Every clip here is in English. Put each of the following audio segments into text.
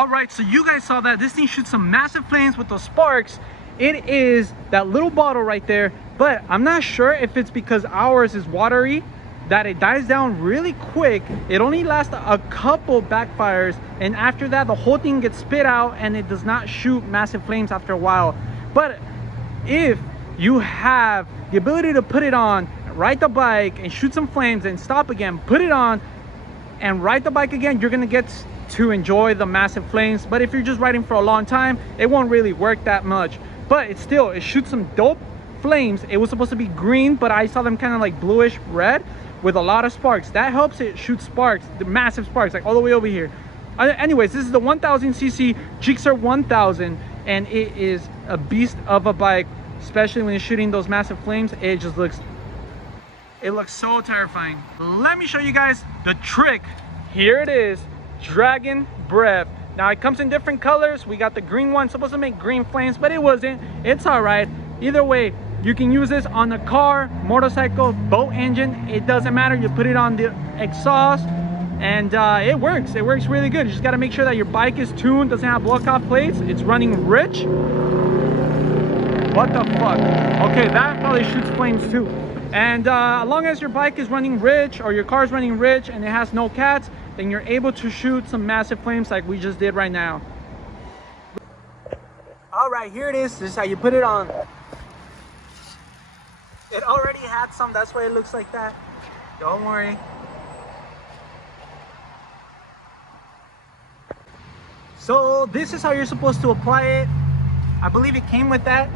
All right, so you guys saw that this thing shoots some massive flames with those sparks. It is that little bottle right there, but I'm not sure if it's because ours is watery that it dies down really quick. It only lasts a couple backfires, and after that the whole thing gets spit out and it does not shoot massive flames after a while. But if you have the ability to put it on, ride the bike and shoot some flames and stop again, put it on and ride the bike again, you're gonna get to enjoy the massive flames. But if you're just riding for a long time, it won't really work that much. But it shoots some dope flames. It was supposed to be green, but I saw them kind of like bluish red with a lot of sparks. That helps it shoot sparks, the massive sparks, like all the way over here. Anyways, this is the 1000cc Gixxer 1000, and it is a beast of a bike, especially when you're shooting those massive flames. It looks so terrifying. Let me show you guys the trick. Here it is, Dragon Breath. Now it comes in different colors. We got the green one, supposed to make green flames, but it wasn't. It's all right. Either way, you can use this on a car, motorcycle, boat engine. It doesn't matter. You put it on the exhaust and it works. It works really good. You just got to make sure that your bike is tuned, doesn't have block-off plates. It's running rich. What the fuck? Okay, that probably shoots flames too. And as long as your bike is running rich or your car is running rich and it has no cats, then you're able to shoot some massive flames like we just did right now. All right, here it is. This is how you put it on. It already had some, that's why it looks like that. Don't worry. So this is how you're supposed to apply it. I believe it came with that.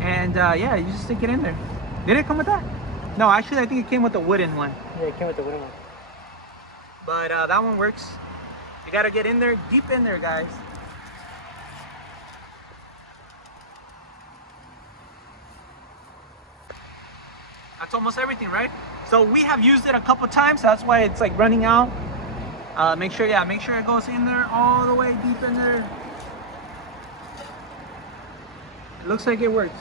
And yeah, you just stick it in there. Did it come with that? No, actually I think it came with the wooden one. Yeah, it came with the wooden one. But that one works. You gotta get in there, deep in there, guys. That's almost everything, right? So we have used it a couple times, so that's why it's like running out. Make sure it goes in there all the way deep in there. It looks like it works.